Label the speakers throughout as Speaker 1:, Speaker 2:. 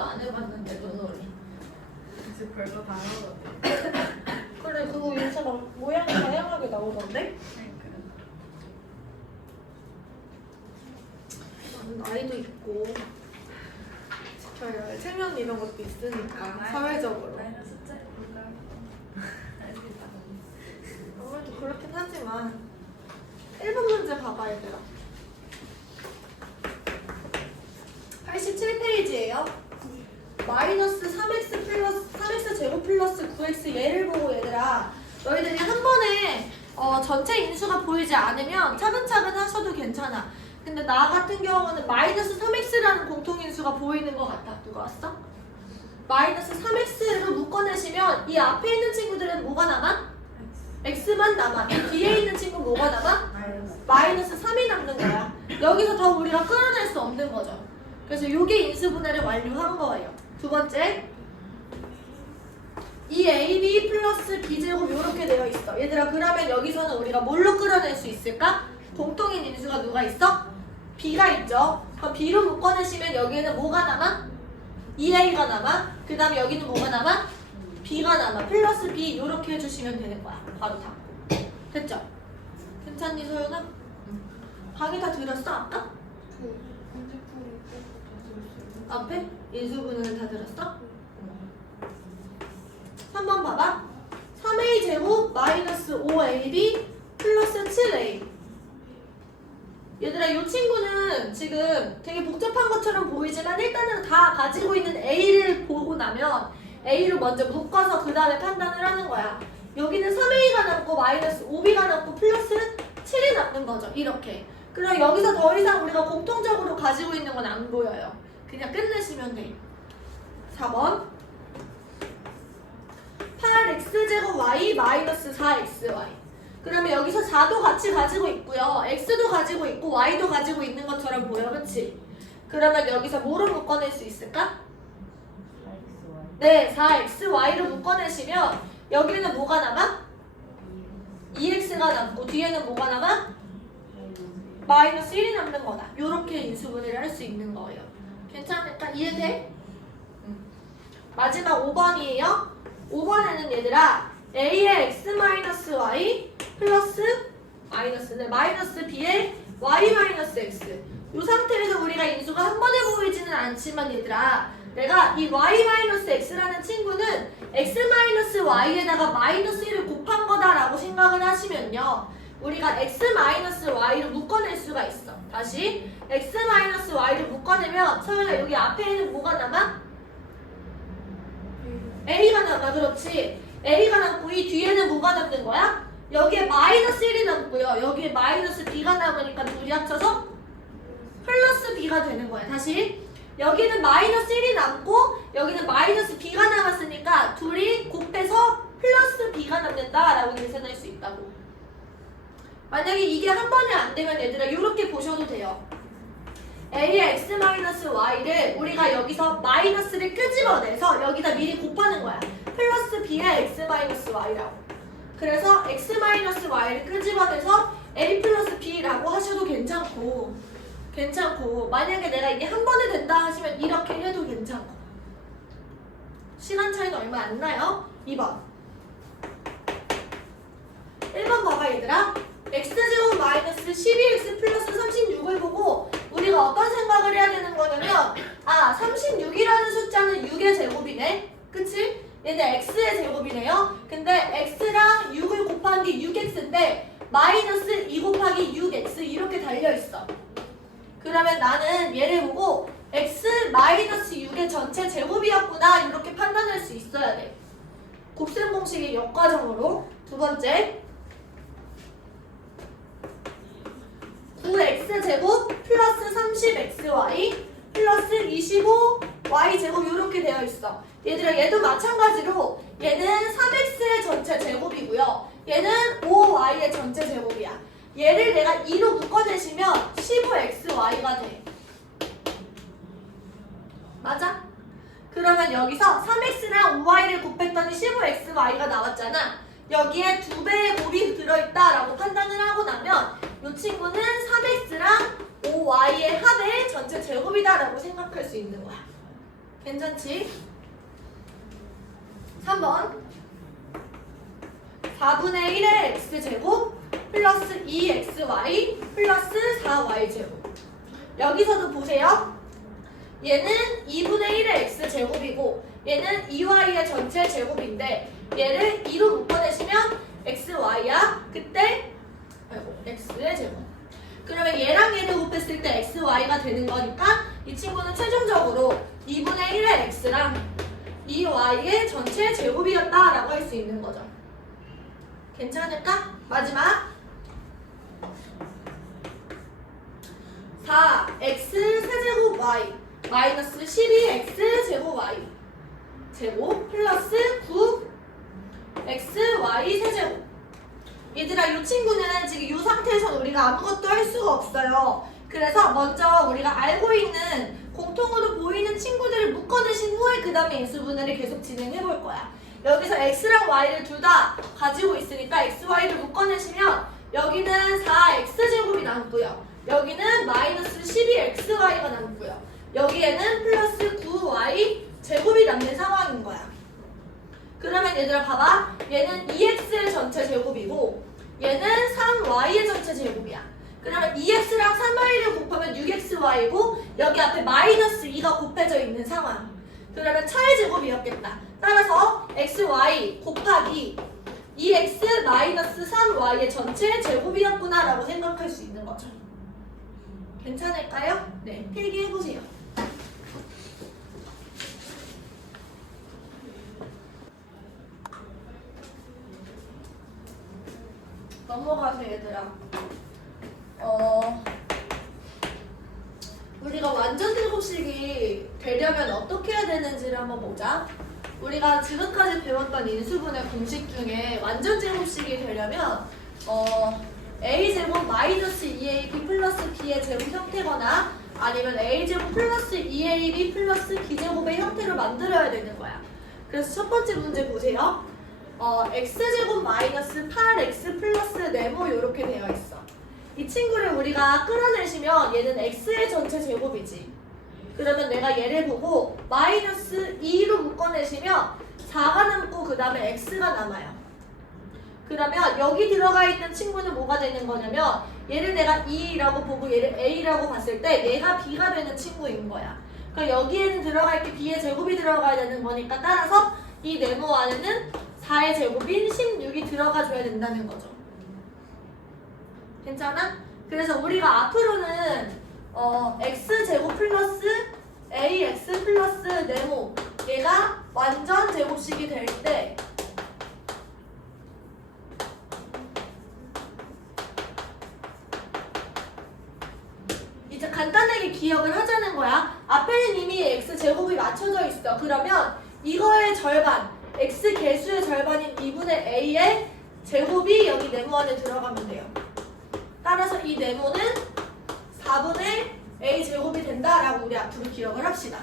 Speaker 1: 번도 안 해봤는데 눈놀이.
Speaker 2: 이제 별거 다 나오거든.
Speaker 1: 그래 그거 요새 막 모양이 다양하게 나오던데? 나이도 있고 지켜야 할 체면 이런 것도 있으니까 사회적으로
Speaker 2: 마이너스 숫자 볼까요? 알겠다.
Speaker 1: 아무래도 그렇긴 하지만 1번 문제 봐봐 얘들아 87페이지예요 마이너스 3x 플러스 3x 제곱 플러스 9x 얘를 보고 얘들아 너희들이 한 번에 어, 전체 인수가 보이지 않으면 차근차근 하셔도 괜찮아 근데 나 같은 경우는 마이너스 3x라는 공통인수가 보이는 것 같아 누가 왔어? 마이너스 3x를 묶어내시면 이 앞에 있는 친구들은 뭐가 남아? x만 남아 이 뒤에 있는 친구 뭐가 남아?
Speaker 2: 마이너스.
Speaker 1: 마이너스 3이 남는 거야. 여기서 더 우리가 끌어낼 수 없는 거죠. 그래서 이게 인수분해를 완료한 거예요. 두 번째, 이 AB 플러스 B제곱 이렇게 되어 있어. 얘들아 그러면 여기서는 우리가 뭘로 끌어낼 수 있을까? 공통인 인수가 누가 있어? B가 있죠. 그럼 B로 묶어내시면 여기에는 뭐가 남아? 2A가 남아. 그 다음에 여기는 뭐가 남아? B가 남아. 플러스 B 이렇게 해주시면 되는 거야. 바로 다. 됐죠? 괜찮니 소연아? 강의 다 들었어 아까? 앞에? 인수분해를 다 들었어? 3번 봐봐. 3a 제곱 마이너스 5ab 플러스 7a 얘들아 이 친구는 지금 되게 복잡한 것처럼 보이지만 일단은 다 가지고 있는 a를 보고 나면 a를 먼저 묶어서 그 다음에 판단을 하는 거야. 여기는 3a가 남고 마이너스 5b가 남고 플러스 7이 남는 거죠. 이렇게. 그럼 여기서 더 이상 우리가 공통적으로 가지고 있는 건 안 보여요 그냥 끝내시면 돼 4번 8x제곱 y 마이너스 4xy 그러면 여기서 4도 같이 가지고 있고요 x도 가지고 있고 y도 가지고 있는 것처럼 보여 그치? 그러면 여기서 뭐로 묶어낼 수 있을까? 네 4xy로 묶어내시면 여기는 뭐가 남아? 2x가 남고 뒤에는 뭐가 남아? 마이너스 1이 남는 거다 요렇게 인수분해를 할 수 있는 거예요 괜찮을까? 이해돼? 마지막 5번이에요. 5번에는 얘들아 a의 x 마이너스 y 플러스 마이너스는 마이너스 b의 y 마이너스 x 이 상태에서 우리가 인수가 한 번에 보이지는 않지만 얘들아 내가 이 y 마이너스 x라는 친구는 x 마이너스 y에다가 마이너스 1을 곱한 거다라고 생각을 하시면요 우리가 x 마이너스 y로 묶어낼 수가 있어 다시 x 마이너스 y를 묶어내면 서연아 여기 앞에 있는 뭐가 남아? A가 남아 그렇지 A가 남고 이 뒤에는 뭐가 남는 거야? 여기에 마이너스 1이 남고요 여기에 마이너스 B가 남으니까 둘이 합쳐서 플러스 B가 되는 거야 다시 여기는 마이너스 1이 남고 여기는 마이너스 B가 남았으니까 둘이 곱해서 플러스 B가 남는다 라고 계산할 수 있다고 만약에 이게 한 번에 안 되면 얘들아 이렇게 보셔도 돼요 a의 x-y를 우리가 여기서 마이너스를 끄집어내서 여기다 미리 곱하는 거야. 플러스 b의 x-y라고. 그래서 x-y를 끄집어내서 a 플러스 b라고 하셔도 괜찮고 괜찮고 만약에 내가 이게 한 번에 된다 하시면 이렇게 해도 괜찮고 시간 차이는 얼마 안 나요? 2번 1번 봐봐 얘들아 x제곱 마이너스 12x 플러스 36을 보고 우리가 어떤 생각을 해야 되는 거냐면 아 36이라는 숫자는 6의 제곱이네. 그치? 얘는 x의 제곱이네요. 근데 x랑 6을 곱한 게 6x인데 마이너스 2 곱하기 6x 이렇게 달려있어. 그러면 나는 얘를 보고 x 마이너스 6의 전체 제곱이었구나 이렇게 판단할 수 있어야 돼. 곱셈 공식의 역과정으로 두 번째 9x제곱 플러스 30xy 플러스 25y제곱 이렇게 되어 있어. 얘들아 얘도 마찬가지로 얘는 3x의 전체 제곱이고요. 얘는 5y의 전체 제곱이야. 얘를 내가 2로 묶어내시면 15xy가 돼. 맞아? 그러면 여기서 3x랑 5y를 곱했더니 15xy가 나왔잖아. 여기에 두 배의 곱이 들어있다라고 판단을 하고 나면 이 친구는 3x랑 5y의 합의 전체 제곱이다라고 생각할 수 있는 거야. 괜찮지? 3번 4분의 1의 x제곱 플러스 2xy 플러스 4y제곱 여기서도 보세요 얘는 2분의 1의 x제곱이고 얘는 2y의 전체 제곱인데 얘를 2로 묶어내시면 xy야 그때 x의 제곱 그러면 얘랑 얘를 곱했을 때 xy가 되는 거니까 이 친구는 최종적으로 2분의 1의 x랑 2y의 전체 제곱이었다라고 할 수 있는 거죠. 괜찮을까? 마지막 4x 세제곱 y 마이너스 12x 제곱 y 제곱 플러스 9 xy 세제곱 얘들아 이 친구는 지금 이 상태에서 우리가 아무것도 할 수가 없어요. 그래서 먼저 우리가 알고 있는 공통으로 보이는 친구들을 묶어내신 후에 그 다음에 인수분해를 계속 진행해 볼 거야. 여기서 x랑 y를 둘 다 가지고 있으니까 x, y를 묶어내시면 여기는 4x제곱이 남고요. 여기는 마이너스 12xy가 남고요. 여기에는 플러스 9y 제곱이 남는 상황인 거야. 그러면 얘들아 봐봐. 얘는 2x의 전체 제곱이고 얘는 3y의 전체 제곱이야. 그러면 2x랑 3y를 곱하면 6xy고 여기 앞에 마이너스 2가 곱해져 있는 상황. 그러면 차의 제곱이었겠다. 따라서 xy 곱하기 2x 마이너스 3y의 전체 제곱이었구나 라고 생각할 수 있는 거죠. 괜찮을까요? 네, 필기해보세요. 넘어가서 얘들아. 어, 우리가 완전 제곱식이 되려면 어떻게 해야 되는지를 한번 보자. 우리가 지금까지 배웠던 인수분해 공식 중에 완전 제곱식이 되려면 어, a 제곱 마이너스 2ab 플러스 b의 제곱 형태거나 아니면 a 제곱 플러스 2ab 플러스 b 제곱의 형태를 만들어야 되는 거야. 그래서 첫 번째 문제 보세요. 어, x제곱 마이너스 8x 플러스 네모 이렇게 되어 있어. 이 친구를 우리가 끌어내시면 얘는 x의 전체 제곱이지. 그러면 내가 얘를 보고 마이너스 2로 묶어내시면 4가 남고 그 다음에 x가 남아요. 그러면 여기 들어가 있는 친구는 뭐가 되는 거냐면 얘를 내가 2라고 보고 얘를 a라고 봤을 때 얘가 b가 되는 친구인 거야. 그러니까 여기에는 들어갈 게 b의 제곱이 들어가야 되는 거니까 따라서 이 네모 안에는 4의 제곱인 16이 들어가 줘야 된다는 거죠. 괜찮아? 그래서 우리가 앞으로는 어, x 제곱 플러스 ax 플러스 네모 얘가 완전 제곱식이 될 때 이제 간단하게 기억을 하자는 거야. 앞에는 이미 x 제곱이 맞춰져 있어. 그러면 이거의 절반, x 개수의 절반인 2분의 a의 제곱이 여기 네모 안에 들어가면 돼요. 따라서 이 네모는 4분의 a 제곱이 된다라고 우리 앞으로 기억을 합시다.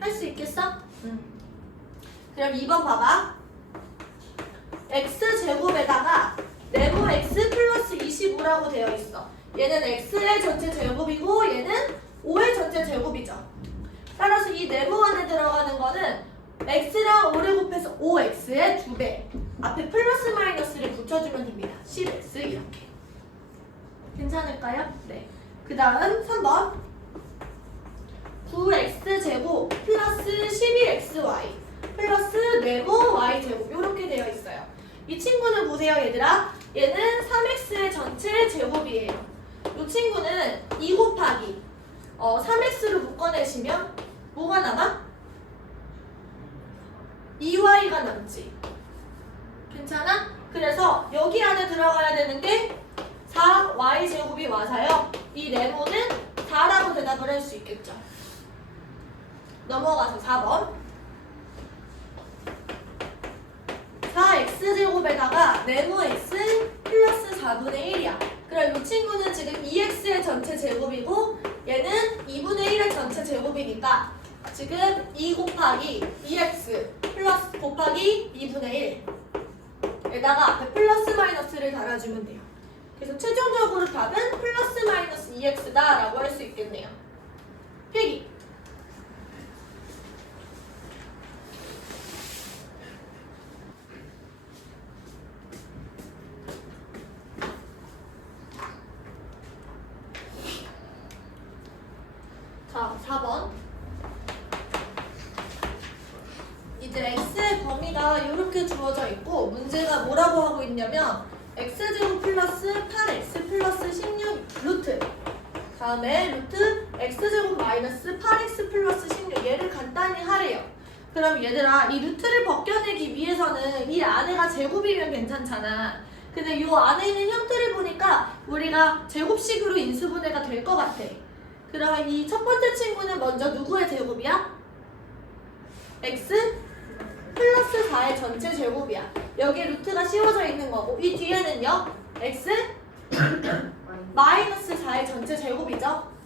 Speaker 1: 할 수 있겠어? 응. 그럼 2번 봐봐. x 제곱에다가 네모 x 플러스 25라고 되어 있어. 얘는 x의 전체 제곱이고 얘는 5의 전체 제곱이죠. 따라서 이 네모 안에 들어가는 거는 x랑 5를 곱해서 5x의 2배. 앞에 플러스 마이너스를 붙여주면 됩니다. 10x 이렇게. 괜찮을까요? 네. 그 다음 3번 9x 제곱 플러스 12xy 플러스 네모 y 제곱 이렇게 되어 있어요. 이 친구는 보세요 얘들아. 얘는 3x의 전체 제곱이에요. 이 친구는 2 곱하기 어, 3x를 묶어내시면 뭐가 남아? 2y가 남지. 괜찮아? 그래서 여기 안에 들어가야 되는 게 4y 제곱이 와서요. 이 네모는 4라고 대답을 할 수 있겠죠. 넘어가서 4번. 4x 제곱에다가 네모 x 플러스 4분의 1이야. 그럼 이 친구는 지금 2x의 전체 제곱이고 얘는 2분의 1의 전체 제곱이니까 지금 2 곱하기 2x 플러스 곱하기 2분의 1 에다가 앞에 플러스 마이너스를 달아주면 돼요. 그래서 최종적으로 답은 플러스 마이너스 2x다라고 할 수 있겠네요. 필기. 이렇게 주어져 있고 문제가 뭐라고 하고 있냐면 x제곱 플러스 8x 플러스 16 루트 다음에 루트 x제곱 마이너스 8x 플러스 16 얘를 간단히 하래요. 그럼 얘들아 이 루트를 벗겨내기 위해서는 이 안에가 제곱이면 괜찮잖아. 근데 이 안에 있는 형태를 보니까 우리가 제곱식으로 인수분해가 될 것 같아. 그러면 이첫 번째 친구는 먼저 누구의 제곱이야? x 플러스 4의 전체 제곱이야. 여기 루트가 씌워져 있는 거고 이 뒤에는요 x 마이너스 4의 전체 제곱이죠.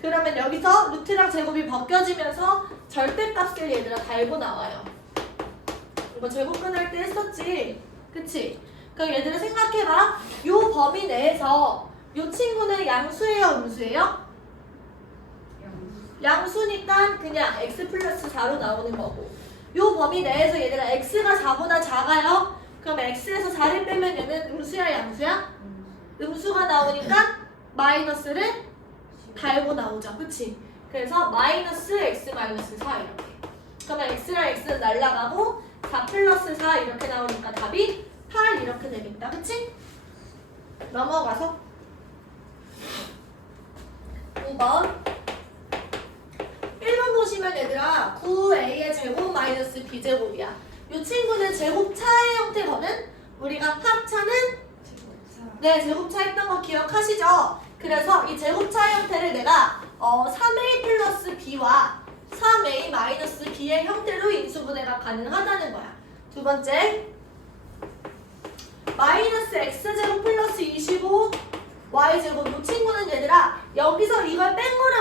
Speaker 1: 그러면 여기서 루트랑 제곱이 벗겨지면서 절대값을 얘들아 달고 나와요. 이거 제곱 끝날 때 했었지. 그치? 그럼 얘들아 생각해봐. 요 범위 내에서 요 친구는 양수예요, 음수예요? 양수니까 그냥 x 플러스 4로 나오는 거고 요 범위 내에서 얘들아 x가 4보다 작아요? 그럼 x에서 4를 빼면 얘는 음수야, 양수야? 음수가 나오니까 마이너스를 달고 나오죠. 그치? 그래서 마이너스 x 마이너스 4 이렇게. 그러면 x랑 x는 날라가고 4 플러스 4 이렇게 나오니까 답이 8 이렇게 되겠다. 그치? 넘어가서 5번 1번 보시면 얘들아 9a의 제곱 마이너스 b제곱이야. 이 친구는 제곱차의 형태거든? 우리가 합차는 네, 제곱차 했던 거 기억하시죠? 그래서 이 제곱차 형태를 내가 어, 3a 플러스 b와 3a 마이너스 b의 형태로 인수분해가 가능하다는 거야. 두 번째, 마이너스 x제곱 플러스 25 y제곱 이 친구는 얘들아 여기서 이걸 뺀 돼.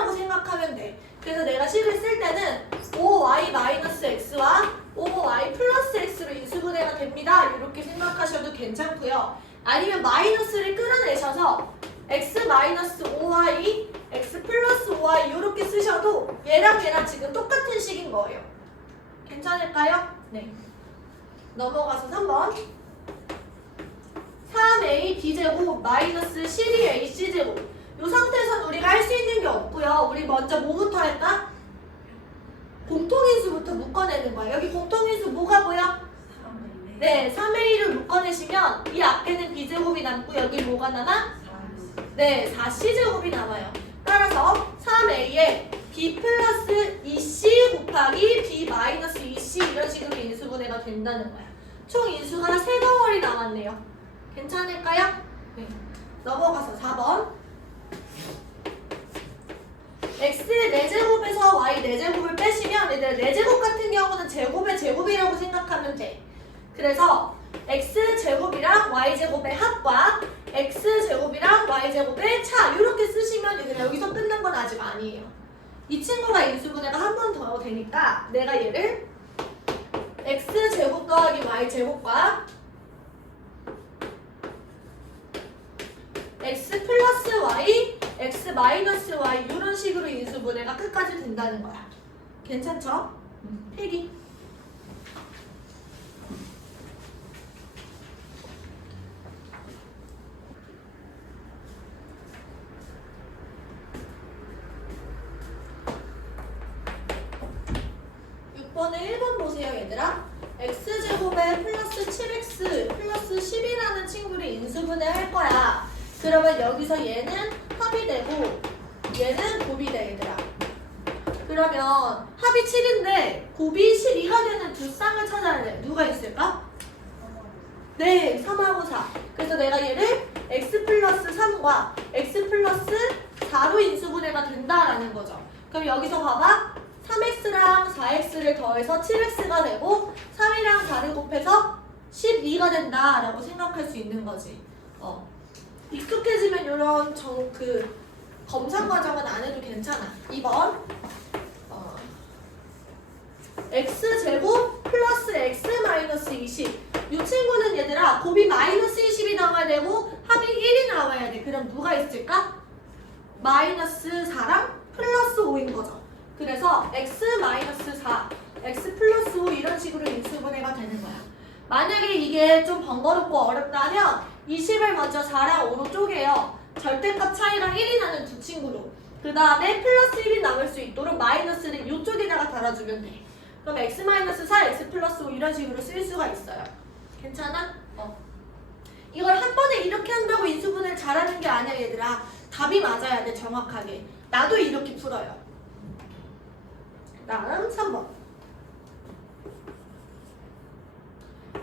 Speaker 1: 그래서 내가 식을 쓸 때는 5y 마이너스 x와 5y 플러스 x로 인수분해가 됩니다. 이렇게 생각하셔도 괜찮고요. 아니면 마이너스를 끌어내셔서 x 마이너스 5y, x 플러스 5y 이렇게 쓰셔도 얘랑 얘랑 지금 똑같은 식인 거예요. 괜찮을까요? 네. 넘어가서 3번. 3a b제곱 마이너스 12a c제곱 이 상태에선 우리가 할 수 있는 게 없고요. 우리 먼저 뭐부터 할까? 공통인수부터 묶어내는 거야. 여기 공통인수 뭐가 보여? 네, 3a를 묶어내시면 이 앞에는 b제곱이 남고 여기 뭐가 남아? 네, 4c제곱이 남아요. 따라서 3a에 b 플러스 2c 곱하기 b 마이너스 2c 이런 식으로 인수분해가 된다는 거야. 총 인수가 3덩어리 남았네요. 괜찮을까요? 네. 넘어가서 4번. x 4제곱에서 y 4제곱을 빼시면 얘들 4제곱 같은 경우는 제곱의 제곱이라고 생각 하면 돼. 그래서 x제곱이랑 y제곱의 합과 x제곱이랑 y제곱의 차 이렇게 쓰시면 얘들 여기서 끝난 건 아직 아니에요. 이 친구가 인수분해가 한 번 더 되니까 내가 얘를 x제곱 더하기 y제곱과 x 플러스 y, x 마이너스 y 이런 식으로 인수분해가 끝까지 된다는 거야. 괜찮죠? 필기. 육번에 1번 보세요, 얘들아. x제곱에 플러스 7x 플러스 10이라는 인수분해 할 거야. 그러면 여기서 얘는 합이 되고 얘는 곱이 돼, 얘들아. 그러면 합이 7인데 곱이 12가 되는 두 쌍을 찾아야 돼. 누가 있을까? 네, 3하고 4. 그래서 내가 얘를 x 플러스 3과 x 플러스 4로 인수분해가 된다라는 거죠. 그럼 여기서 봐봐. 3x랑 4x를 더해서 7x가 되고 3이랑 4를 곱해서 12가 된다라고 생각할 수 있는 거지. 어. 익숙해지면 이런 정, 그 검사 과정은 안 해도 괜찮아. 2번. 어. x제곱 플러스 x 마이너스 20. 이 친구는 얘들아 곱이 마이너스 20이 나와야 되고 합이 1이 나와야 돼. 그럼 누가 있을까? 마이너스 4랑 플러스 5인 거죠. 그래서 x 마이너스 4, x 플러스 5 이런 식으로 인수분해가 되는 거야. 만약에 이게 좀 번거롭고 어렵다면 20을 먼저 4랑 5로 쪼개요. 절대값 차이가 1이 나는 두 친구로. 그 다음에 플러스 1이 남을 수 있도록 마이너스를 이쪽에다가 달아주면 돼. 그럼 x-4, x 플러스 5 이런 식으로 쓸 수가 있어요. 괜찮아? 어. 이걸 한 번에 이렇게 한다고 인수분해를 잘하는 게 아니야 얘들아. 답이 맞아야 돼 정확하게. 나도 이렇게 풀어요. 다음 3번.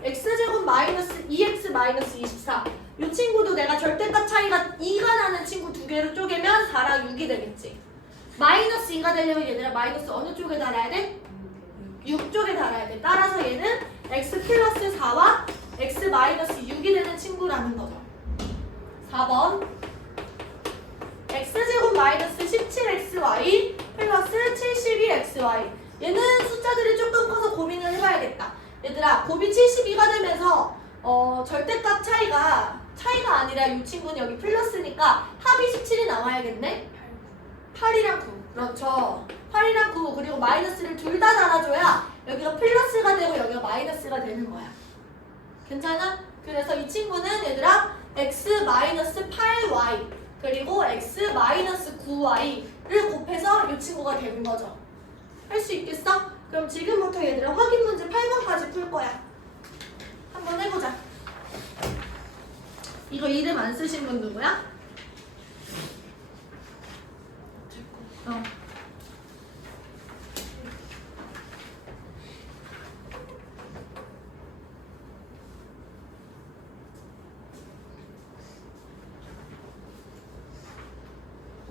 Speaker 1: x제곱 마이너스 2x 마이너스 24. 이 친구도 내가 절대값 차이가 2가 나는 친구 두 개로 쪼개면 4랑 6이 되겠지. 마이너스 2가 되려면 얘들아 마이너스 어느 쪽에 달아야 돼? 6쪽에 달아야 돼. 따라서 얘는 x 플러스 4와 x 마이너스 6이 되는 친구라는 거죠. 4번 x제곱 마이너스 17xy 플러스 72xy 얘는 숫자들이 조금 커서 고민을 해봐야겠다. 얘들아 곱이 72가 되면서 어, 절대값 차이가 차이가 아니라 이 친구는 여기 플러스니까 합이 17이 나와야겠네. 8이랑 9. 그렇죠. 8이랑 9 그리고 마이너스를 둘다 달아줘야 여기가 플러스가 되고 여기가 마이너스가 되는 거야. 괜찮아? 그래서 이 친구는 얘들아 x 마이너스 8y 그리고 x 마이너스 9y를 곱해서 이 친구가 되는 거죠. 할 수 있겠어? 그럼 지금부터 얘들아 확인 문제 8번까지 풀 거야. 한번 해보자. 이거 이름 안 쓰신 분 누구야? 어.